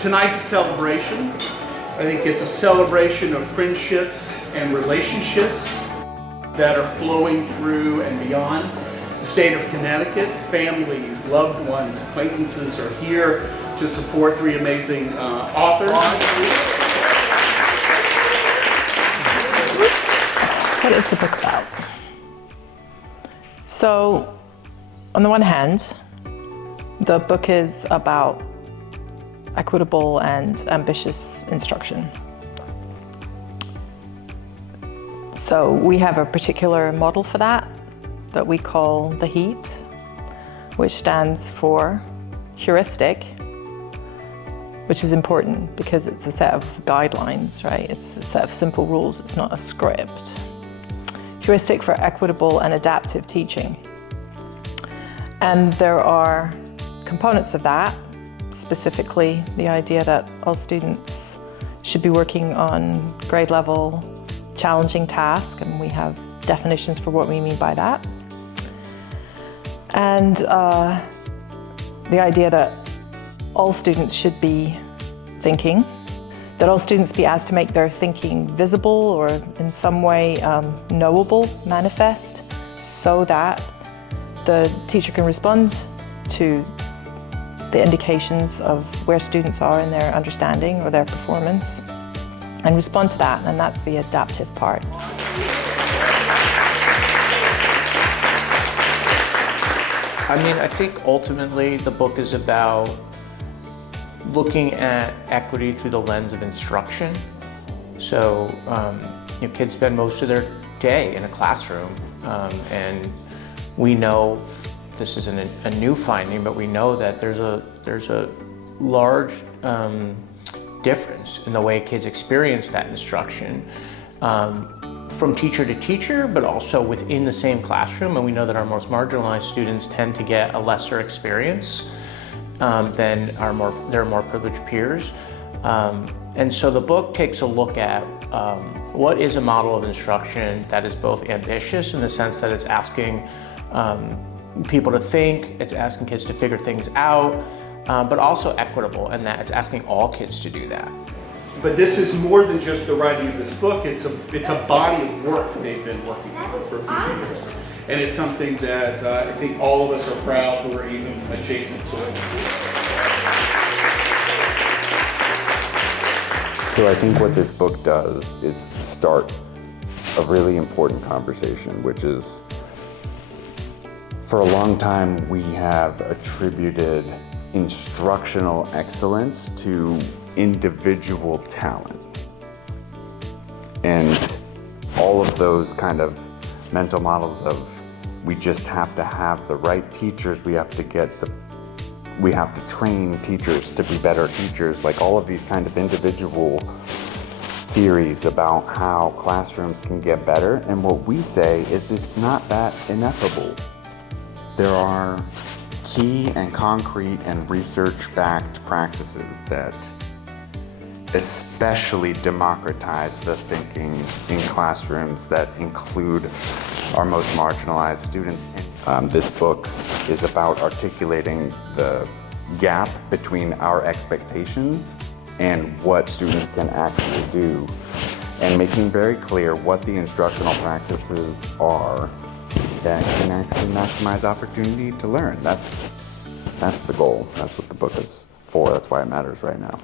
Tonight's a celebration. I think it's a celebration of friendships and relationships that are flowing through and beyond the state of Connecticut. Families, loved ones, acquaintances are here to support three amazing authors. What is the book about? So, on the one hand, the book is about equitable and ambitious instruction. So we have a particular model for that we call the HEAT, which stands for heuristic, which is important because it's a set of guidelines, right? It's a set of simple rules, it's not a script. Heuristic for equitable and adaptive teaching. And there are components of that, specifically the idea that all students should be working on grade level challenging tasks, and we have definitions for what we mean by that. And the idea that all students should be thinking, that all students be asked to make their thinking visible or in some way knowable, manifest, so that the teacher can respond to the indications of where students are in their understanding or their performance and respond to that, and that's the adaptive part. I think ultimately the book is about looking at equity through the lens of instruction. So kids spend most of their day in a classroom, and we know this isn't a new finding, but we know that there's a large difference in the way kids experience that instruction from teacher to teacher, but also within the same classroom. And we know that our most marginalized students tend to get a lesser experience than their more privileged peers. And so the book takes a look at what is a model of instruction that is both ambitious in the sense that it's asking people to think, it's asking kids to figure things out, but also equitable in that it's asking all kids to do that. But this is more than just the writing of this book. It's a body of work they've been working on for a few years. And it's something that I think all of us are proud who are even adjacent to it. So I think what this book does is start a really important conversation, which is, for a long time we have attributed instructional excellence to individual talent. And all of those kind of mental models of we just have to have the right teachers, we have to train teachers to be better teachers, like all of these kind of individual theories about how classrooms can get better. And what we say is it's not that ineffable. There are key and concrete and research-backed practices that especially democratize the thinking in classrooms that include our most marginalized students. This book is about articulating the gap between our expectations and what students can actually do, and making very clear what the instructional practices are that can actually maximize opportunity to learn. That's the goal. That's what the book is for. That's why it matters right now.